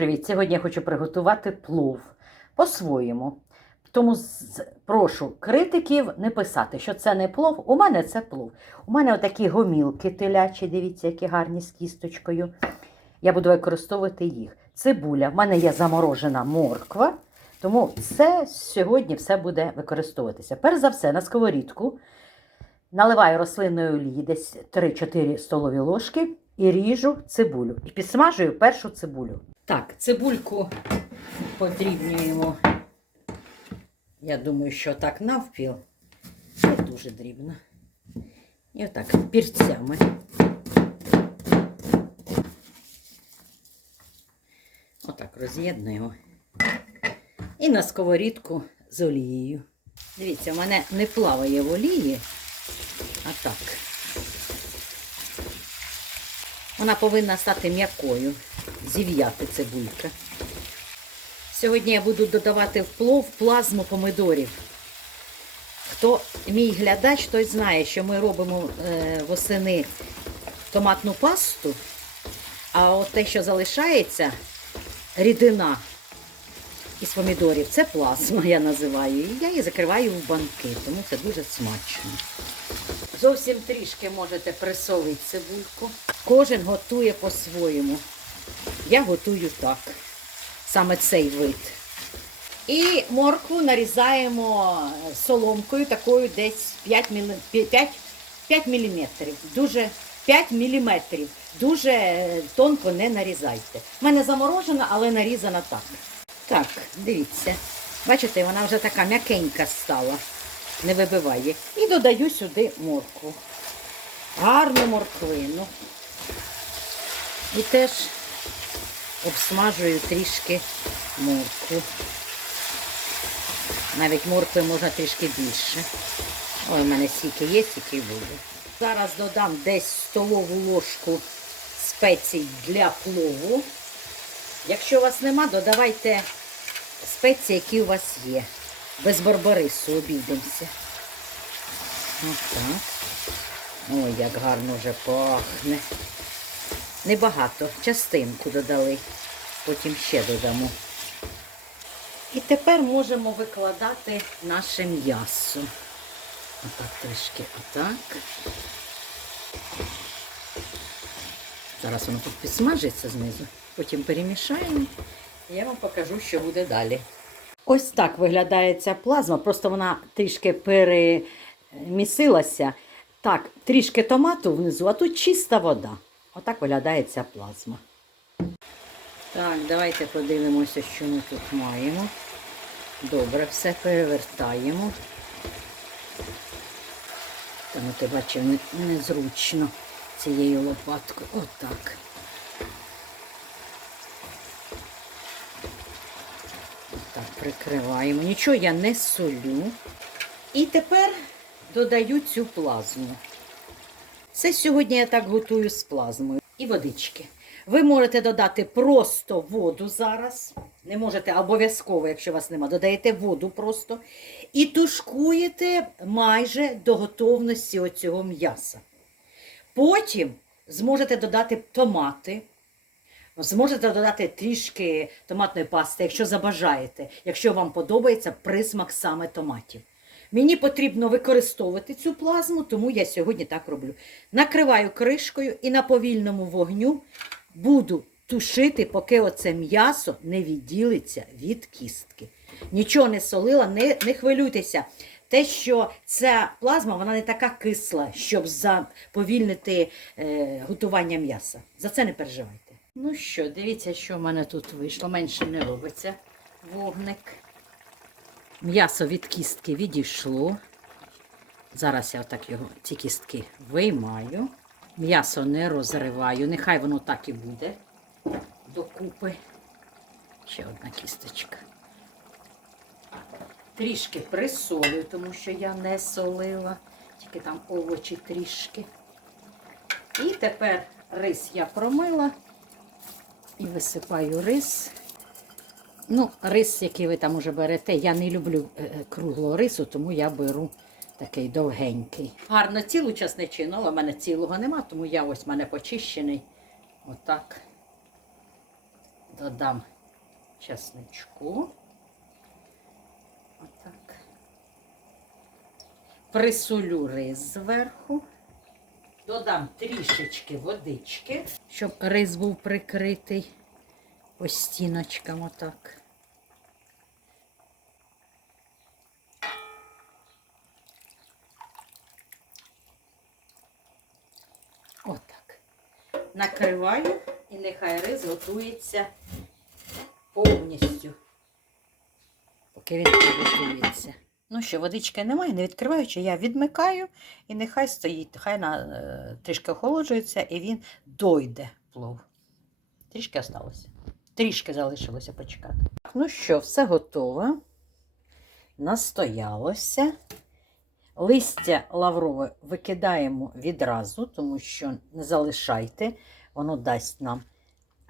Привіт! Сьогодні я хочу приготувати плов по-своєму. Тому прошу критиків не писати, що це не плов. У мене це плов. У мене отакі гомілки телячі, дивіться, які гарні з кісточкою. Я буду використовувати їх. Цибуля. В мене є заморожена морква, тому це сьогодні все буде використовуватися. Перш за все, на сковорідку наливаю рослинної олії десь 3-4 столові ложки і ріжу цибулю. І підсмажую першу цибулю. Так, цибульку подрібнюємо. Я думаю, що так навпіл. Не дуже дрібно. І отак пірцями. Отак роз'єднуємо. І на сковорідку з олією. Дивіться, в мене не плаває в олії, а так. Вона повинна стати м'якою, зів'яти цибулька. Сьогодні я буду додавати в плов плазму помидорів. Хто мій глядач, той знає, що ми робимо е, восени томатну пасту, а от те, що залишається, рідина із помідорів, це плазма, я називаю. І я її закриваю в банки, тому це дуже смачно. Зовсім трішки можете присолити цибульку. Кожен готує по-своєму. Я готую так. Саме цей вид. І моркву нарізаємо соломкою, такою десь 5 мм. 5, 5 мм. Дуже 5 мм. Дуже е, тонко не нарізайте. У мене заморожена, але нарізана так. Так, дивіться. Бачите, вона вже така м'якенька стала не вибиває. І додаю сюди моркву. Гарну морквину. І теж обсмажую трішки моркву. Навіть моркви можна трішки більше. Ой, у мене стільки є, стільки й буде. Зараз додам десь столову ложку спецій для плову. Якщо у вас нема, додавайте спеції, які у вас є. Без барбарису обійдемося. Отак. Ой, як гарно вже пахне. Небагато, частинку додали, потім ще додамо. І тепер можемо викладати наше м'ясо. Отак трішки отак. Зараз воно тут підсмажиться знизу, потім перемішаємо. Я вам покажу, що буде далі. Ось так виглядає ця плазма, просто вона трішки перемісилася. Так, трішки томату внизу, а тут чиста вода. Отак виглядає ця плазма. Так, давайте подивимося, що ми тут маємо. Добре, все перевертаємо. Та ну ти бачив, незручно цією лопаткою. Отак. Так, прикриваємо. Нічого я не солю. І тепер додаю цю плазму. Це сьогодні я так готую з плазмою. І водички. Ви можете додати просто воду зараз. Не можете обов'язково, якщо вас нема, додаєте воду просто. І тушкуєте майже до готовності оцього м'яса. Потім зможете додати томати. Зможете додати трішки томатної пасти, якщо забажаєте, якщо вам подобається присмак саме томатів. Мені потрібно використовувати цю плазму, тому я сьогодні так роблю. Накриваю кришкою і на повільному вогню буду тушити, поки оце м'ясо не відділиться від кістки. Нічого не солила, не, не хвилюйтеся. Те, що ця плазма, вона не така кисла, щоб заповільнити е, готування м'яса. За це не переживайте. Ну що, дивіться, що в мене тут вийшло. Менше не робиться вогник. М'ясо від кістки відійшло. Зараз я отак його, ці кістки виймаю. М'ясо не розриваю. Нехай воно так і буде. Докупи. Ще одна кісточка. Трішки присолю, тому що я не солила. Тільки там овочі трішки. І тепер рис я промила і висипаю рис. Ну, рис, який ви там уже берете, я не люблю е, е, круглого рису, тому я беру такий довгенький. Гарно цілу часничину, але в мене цілого нема, тому я ось в мене почищений. Отак. Додам чесничку. Отак. Присолю рис зверху. Додам трішечки водички, щоб рис був прикритий по стіночкам отак. Отак. Накриваю і нехай рис готується повністю. Поки він приготується. Ну що, водички немає, не відкриваючи, я відмикаю і нехай стоїть, хай на, е, трішки охолоджується і він дойде плов. Трішки осталося. Трішки залишилося почекати. Ну що, все готове. Настоялося. Листя лаврове викидаємо відразу, тому що не залишайте, воно дасть нам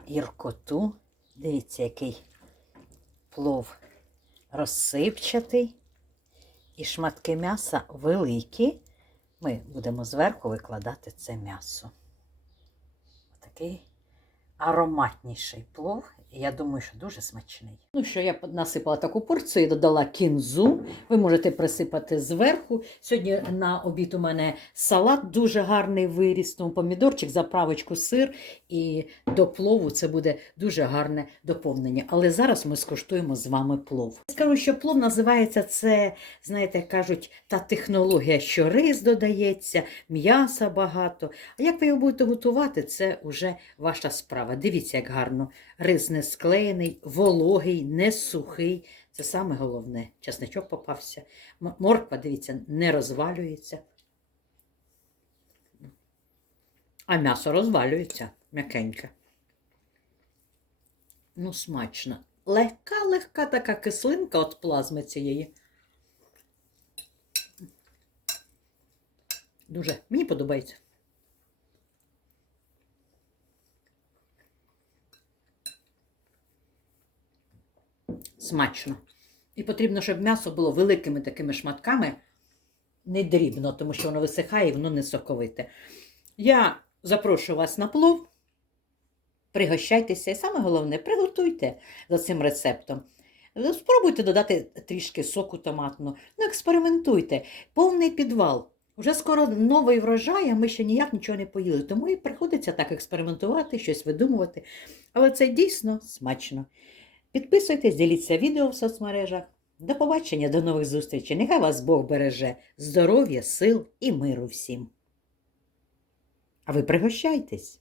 гіркоту. Дивіться, який плов розсипчатий. І шматки м'яса великі. Ми будемо зверху викладати це м'ясо. Такий ароматніший плов. Я думаю, що дуже смачний. Ну що, я насипала таку порцію, додала кінзу. Ви можете присипати зверху. Сьогодні на обід у мене салат дуже гарний виріс, тому помідорчик, заправочку, сир. І до плову це буде дуже гарне доповнення. Але зараз ми скуштуємо з вами плов. Скажу, що плов називається це, знаєте, кажуть, та технологія, що рис додається, м'яса багато. А як ви його будете готувати, це вже ваша справа. Дивіться, як гарно. Рис не склеєний, вологий, не сухий. Це саме головне. Часничок попався. Морква, дивіться, не розвалюється. А м'ясо розвалюється м'якеньке. Ну, смачно. Легка, легка така кислинка від плазми цієї. Дуже мені подобається. Смачно. І потрібно, щоб м'ясо було великими такими шматками, не дрібно, тому що воно висихає і воно не соковите. Я запрошую вас на плов. Пригощайтеся і саме головне, приготуйте за цим рецептом. Спробуйте додати трішки соку томатного. Ну, експериментуйте. Повний підвал. Уже скоро новий врожай, а ми ще ніяк нічого не поїли. Тому і приходиться так експериментувати, щось видумувати. Але це дійсно смачно. Підписуйтесь, діліться відео в соцмережах. До побачення, до нових зустрічей. Нехай вас Бог береже здоров'я, сил і миру всім. А ви пригощайтесь!